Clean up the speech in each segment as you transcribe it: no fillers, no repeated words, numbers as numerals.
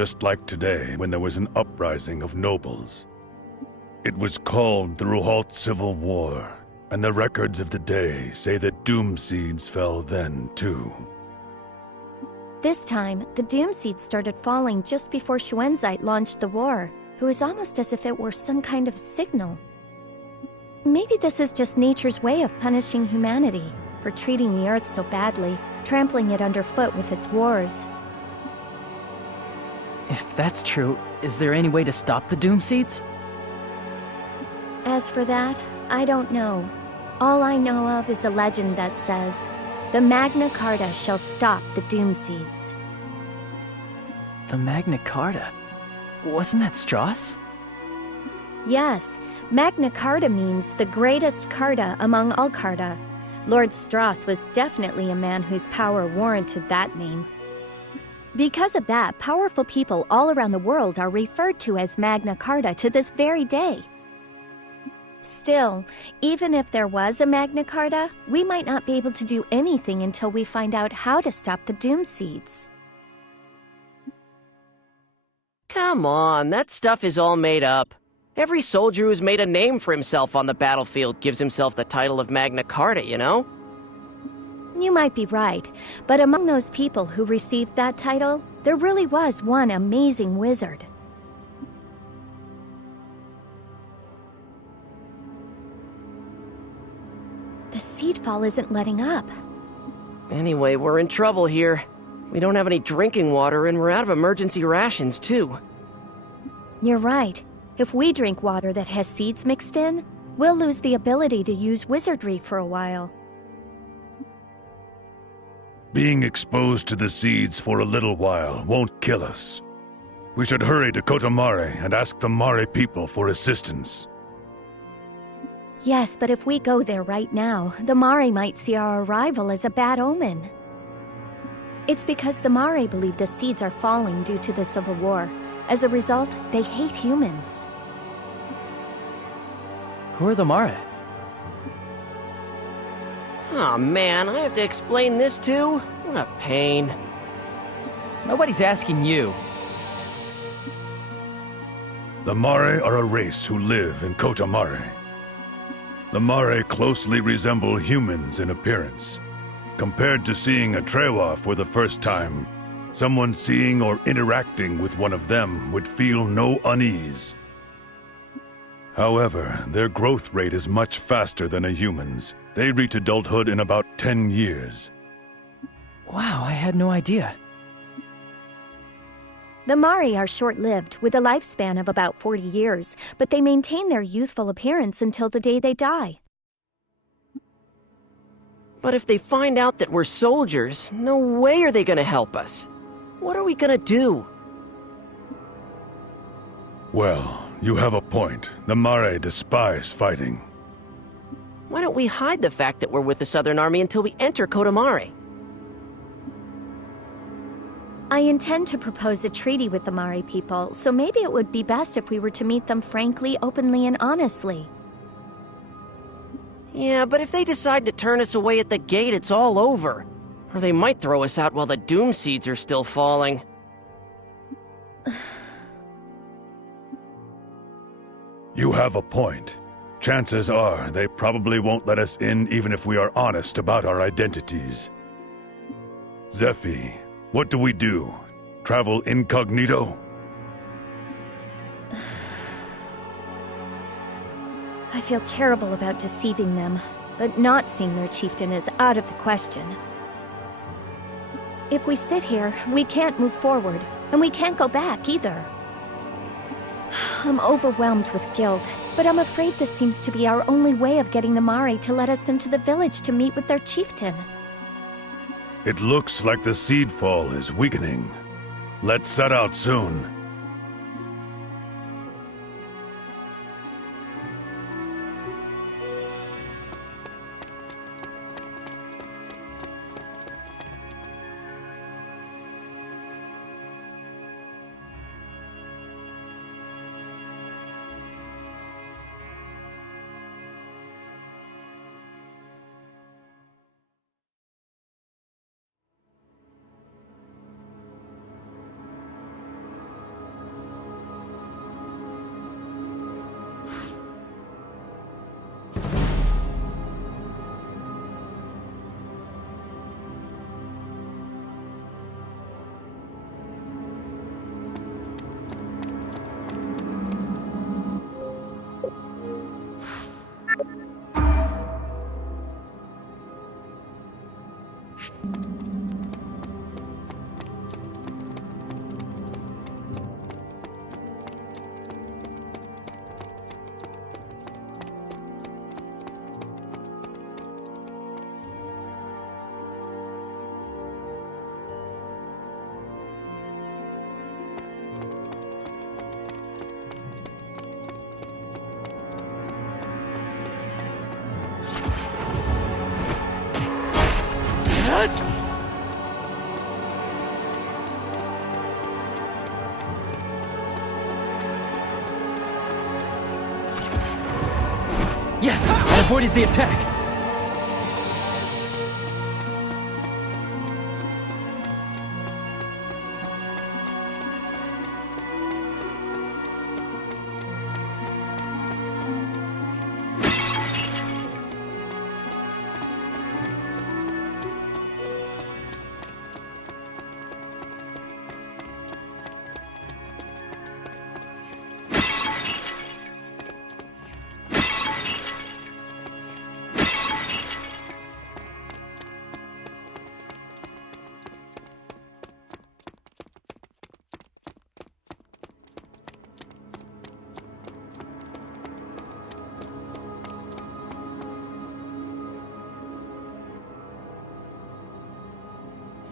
just like today when there was an uprising of nobles. It was called the Ruhalt Civil War, and the records of the day say that doom seeds fell then, too. This time, the doom seeds started falling just before Xuanzite launched the war. It was almost as if it were some kind of signal. Maybe this is just nature's way of punishing humanity for treating the Earth so badly, trampling it underfoot with its wars. If that's true, is there any way to stop the doom seeds? As for that, I don't know. All I know of is a legend that says, the Magna Carta shall stop the doom seeds. The Magna Carta? Wasn't that Strauss? Yes, Magna Carta means the greatest Carta among all Carta. Lord Strauss was definitely a man whose power warranted that name. Because of that, powerful people all around the world are referred to as Magna Carta to this very day. Still, even if there was a Magna Carta, we might not be able to do anything until we find out how to stop the doom seeds. Come on, that stuff is all made up. Every soldier who's made a name for himself on the battlefield gives himself the title of Magna Carta, you know? You might be right, but among those people who received that title, there really was one amazing wizard. The seed fall isn't letting up. Anyway, we're in trouble here. We don't have any drinking water, and we're out of emergency rations, too. You're right. If we drink water that has seeds mixed in, we'll lose the ability to use wizardry for a while. Being exposed to the seeds for a little while won't kill us. We should hurry to Kotomare and ask the Mare people for assistance. Yes, but if we go there right now, the Mare might see our arrival as a bad omen. It's because the Mare believe the seeds are falling due to the Civil War. As a result, they hate humans. Who are the Mare? Aw, man, I have to explain this too? What a pain. Nobody's asking you. The Mare are a race who live in Kotomare. The Mare closely resemble humans in appearance. Compared to seeing a Trewa for the first time, someone seeing or interacting with one of them would feel no unease. However, their growth rate is much faster than a human's. They reach adulthood in about 10 years. Wow, I had no idea. The Mare are short-lived, with a lifespan of about 40 years, but they maintain their youthful appearance until the day they die. But if they find out that we're soldiers, no way are they gonna help us. What are we gonna do? Well, you have a point. The Mare despise fighting. Why don't we hide the fact that we're with the Southern Army until we enter Kotomare? I intend to propose a treaty with the Mare people, so maybe it would be best if we were to meet them frankly, openly, and honestly. Yeah, but if they decide to turn us away at the gate, it's all over. Or they might throw us out while the doom seeds are still falling. You have a point. Chances are they probably won't let us in even if we are honest about our identities. Zephi, what do we do? Travel incognito? I feel terrible about deceiving them, but not seeing their chieftain is out of the question. If we sit here, we can't move forward, and we can't go back either. I'm overwhelmed with guilt, but I'm afraid this seems to be our only way of getting the Mare to let us into the village to meet with their chieftain. It looks like the seed fall is weakening. Let's set out soon. Yes, I avoided the attack.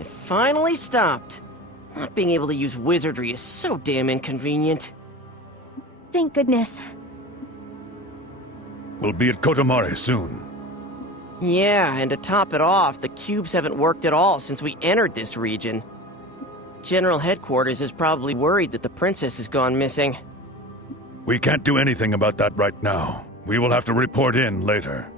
It finally stopped. Not being able to use wizardry is so damn inconvenient. Thank goodness. We'll be at Kotomare soon. Yeah, and to top it off, the cubes haven't worked at all since we entered this region. General Headquarters is probably worried that the princess has gone missing. We can't do anything about that right now. We will have to report in later.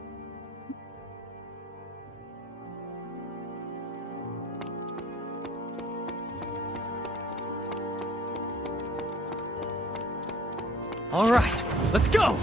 All right, let's go!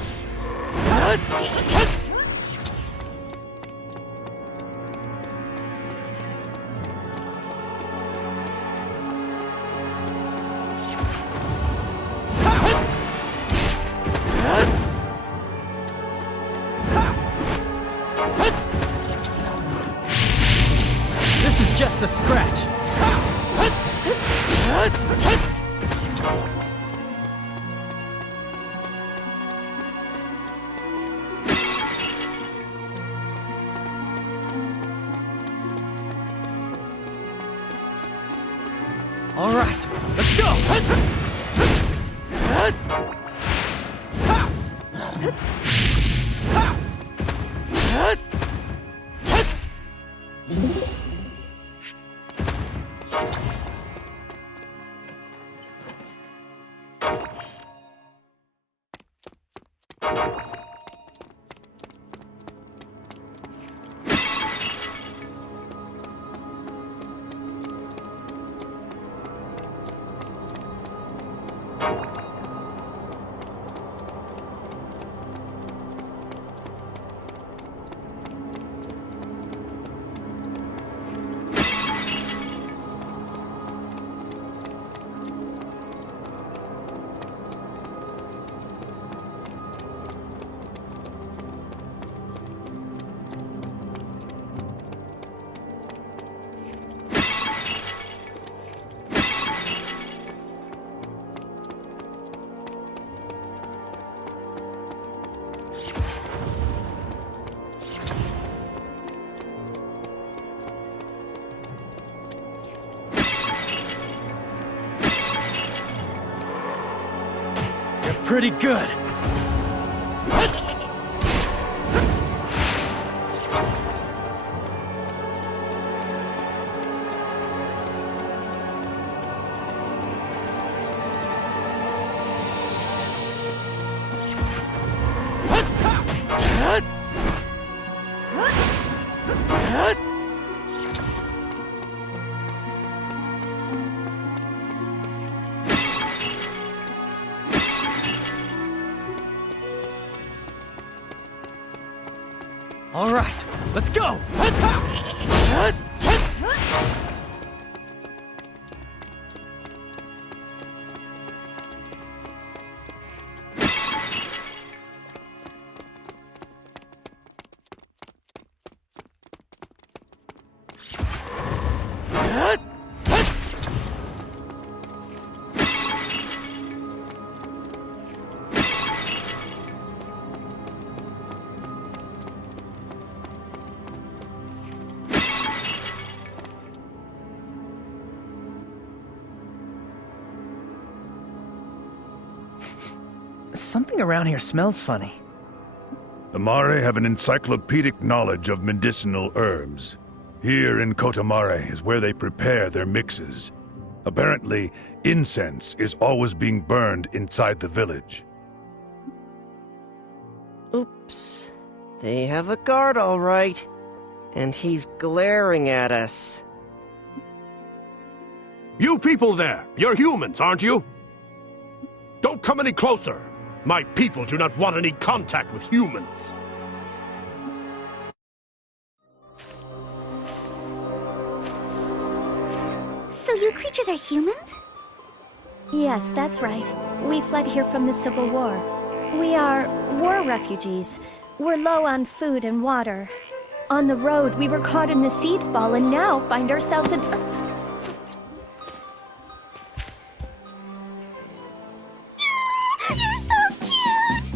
This is just a scratch. All right, let's go! Pretty good. All right, let's go! Something around here smells funny. The Mare have an encyclopedic knowledge of medicinal herbs. Here in Kotomare is where they prepare their mixes. Apparently, incense is always being burned inside the village. Oops. They have a guard, all right. And he's glaring at us. You people there, you're humans, aren't you? Don't come any closer. My people do not want any contact with humans. So you creatures are humans? Yes, that's right. We fled here from the Civil War. We are war refugees. We're low on food and water. On the road, we were caught in the seed fall and now find ourselves in... You're so cute!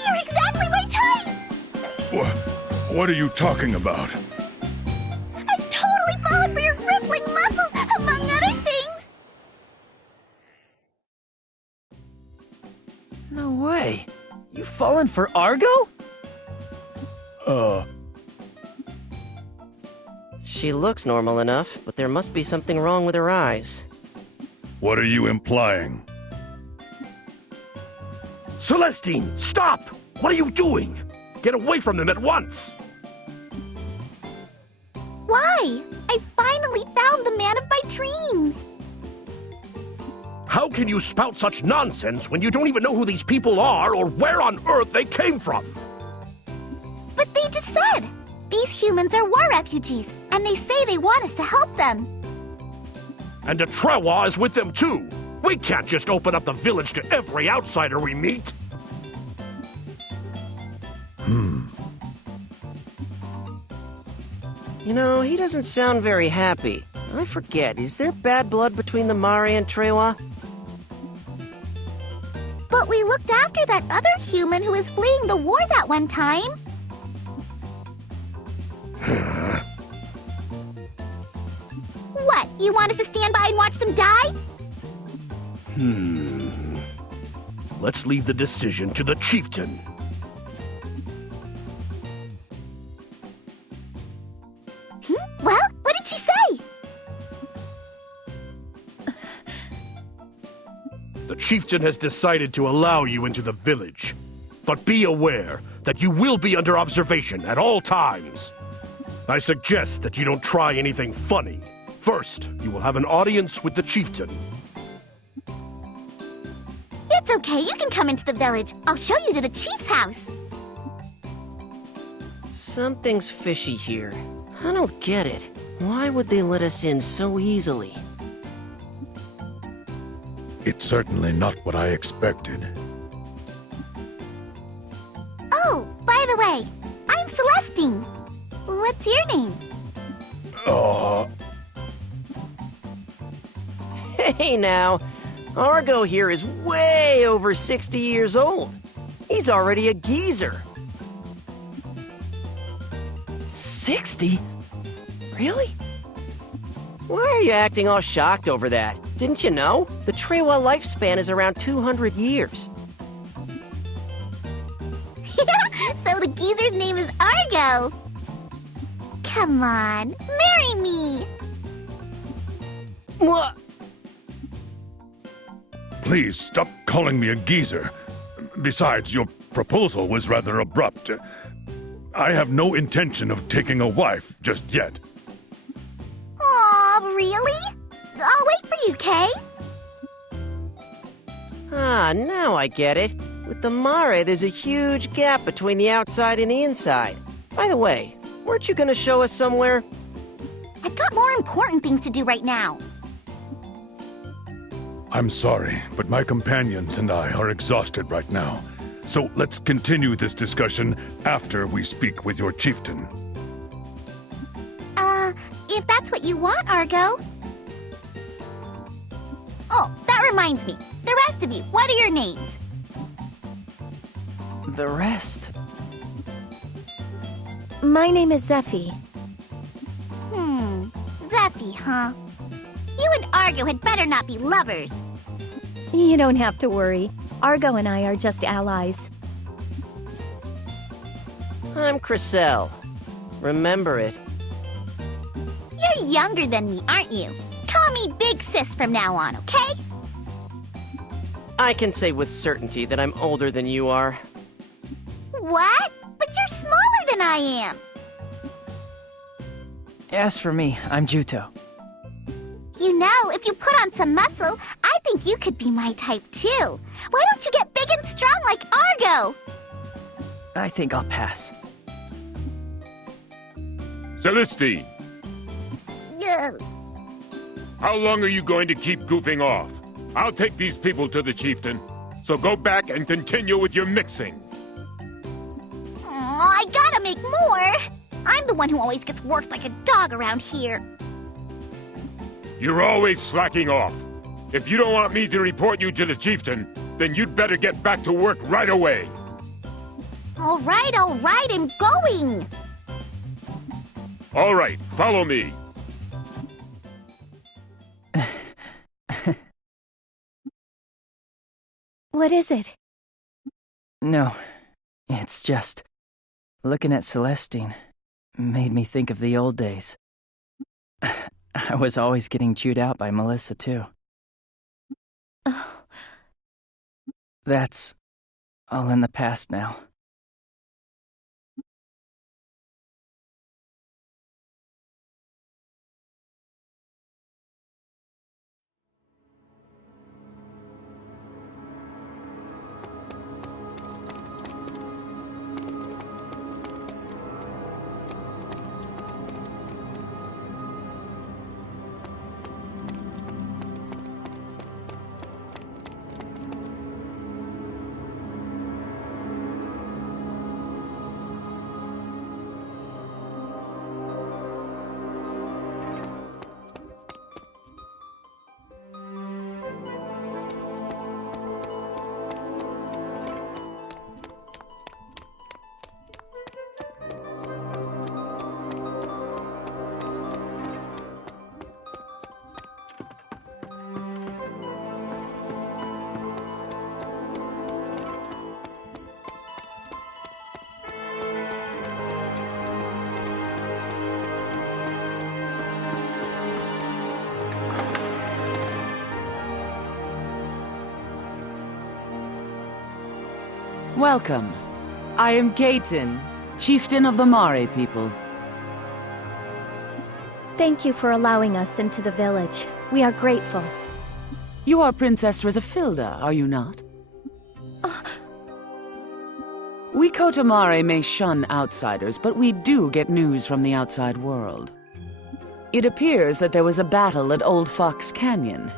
You're exactly my type! What are you talking about? I've totally fallen for your rippling muscles, among other things! No way. You've fallen for Argo? She looks normal enough, but there must be something wrong with her eyes. What are you implying? Celestine, stop! What are you doing? Get away from them at once! Why? I finally found the man of my dreams! How can you spout such nonsense when you don't even know who these people are or where on earth they came from? But they just said! These humans are war refugees, and they say they want us to help them. And the Trewa is with them too. We can't just open up the village to every outsider we meet. You know, he doesn't sound very happy. I forget, is there bad blood between the Mare and Trewa? But we looked after that other human who was fleeing the war that one time. What, you want us to stand by and watch them die? Let's leave the decision to the chieftain. Well, what did she say? The chieftain has decided to allow you into the village. But be aware that you will be under observation at all times. I suggest that you don't try anything funny. First, you will have an audience with the chieftain. It's okay, you can come into the village. I'll show you to the chief's house. Something's fishy here. I don't get it. Why would they let us in so easily? It's certainly not what I expected. Oh, by the way, I'm Celestine. What's your name? Hey now, Argo here is way over 60 years old. He's already a geezer. 60? Really? Why are you acting all shocked over that? Didn't you know? The Trewa lifespan is around 200 years. So the geezer's name is Argo. Come on, marry me. What? Please stop calling me a geezer. Besides, your proposal was rather abrupt. I have no intention of taking a wife just yet. Aw, really? I'll wait for you, Kay. Ah, now I get it. With the Mare, there's a huge gap between the outside and the inside. By the way, weren't you gonna show us somewhere? I've got more important things to do right now. I'm sorry, but my companions and I are exhausted right now. So let's continue this discussion after we speak with your chieftain. If that's what you want, Argo. Oh, that reminds me. The rest of you, what are your names? The rest? My name is Zephy. Zephy, huh? You and Argo had better not be lovers. You don't have to worry. Argo and I are just allies. I'm Chrysel. Remember it. You're younger than me, aren't you? Call me Big Sis from now on, okay? I can say with certainty that I'm older than you are. What? But you're small! than I am. As for me, I'm Juto. You know, if you put on some muscle, I think you could be my type too. Why don't you get big and strong like Argo? I think I'll pass. Celestine, Ugh. how long are you going to keep goofing off? I'll take these people to the chieftain, so go back and continue with your mixing. Aw, I gotta make more. I'm the one who always gets worked like a dog around here. You're always slacking off. If you don't want me to report you to the chieftain, then you'd better get back to work right away. All right, I'm going. All right, follow me. What is it? No, it's just... looking at Celestine made me think of the old days. I was always getting chewed out by Melissa, too. Oh. That's all in the past now. Welcome. I am Kaiten, chieftain of the Mare people. Thank you for allowing us into the village. We are grateful. You are Princess Rizafilda, are you not? We Kotamare may shun outsiders, but we do get news from the outside world. It appears that there was a battle at Old Fox Canyon.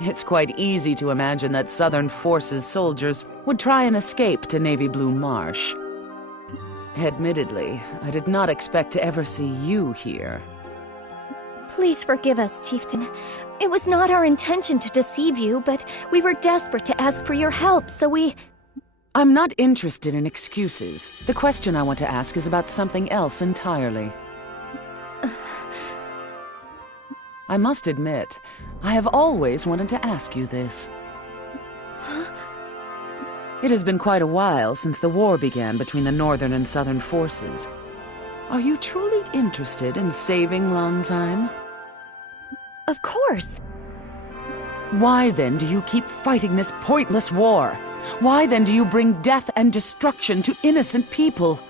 It's quite easy to imagine that Southern Forces soldiers would try and escape to Navy Blue Marsh. Admittedly, I did not expect to ever see you here. Please forgive us, Chieftain. It was not our intention to deceive you, but we were desperate to ask for your help, so we... I'm not interested in excuses. The question I want to ask is about something else entirely. I must admit, I have always wanted to ask you this. It has been quite a while since the war began between the Northern and Southern forces. Are you truly interested in saving Langheim? Of course. Why then do you keep fighting this pointless war? Why then do you bring death and destruction to innocent people?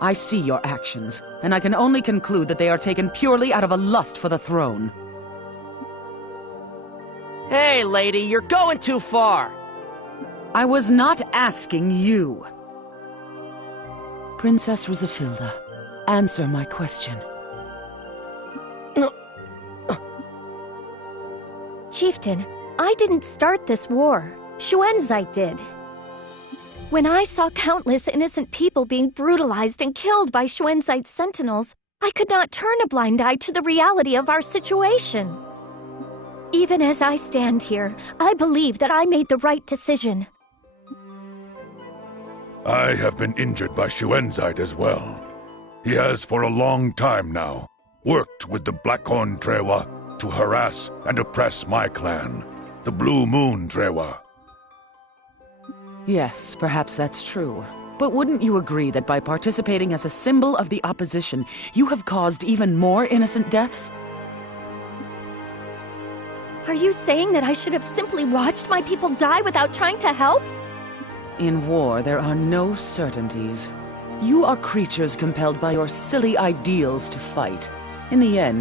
I see your actions, and I can only conclude that they are taken purely out of a lust for the throne. Hey, lady, you're going too far! I was not asking you. Princess Rizafilda, answer my question. Chieftain, I didn't start this war. Xuanzai did. When I saw countless innocent people being brutalized and killed by Xuanzai's sentinels, I could not turn a blind eye to the reality of our situation. Even as I stand here, I believe that I made the right decision. I have been injured by Xuanzai as well. He has for a long time now worked with the Blackhorn Trewa to harass and oppress my clan, the Blue Moon Trewa. Yes, perhaps that's true. But wouldn't you agree that by participating as a symbol of the opposition, you have caused even more innocent deaths? Are you saying that I should have simply watched my people die without trying to help? In war, there are no certainties. You are creatures compelled by your silly ideals to fight. In the end,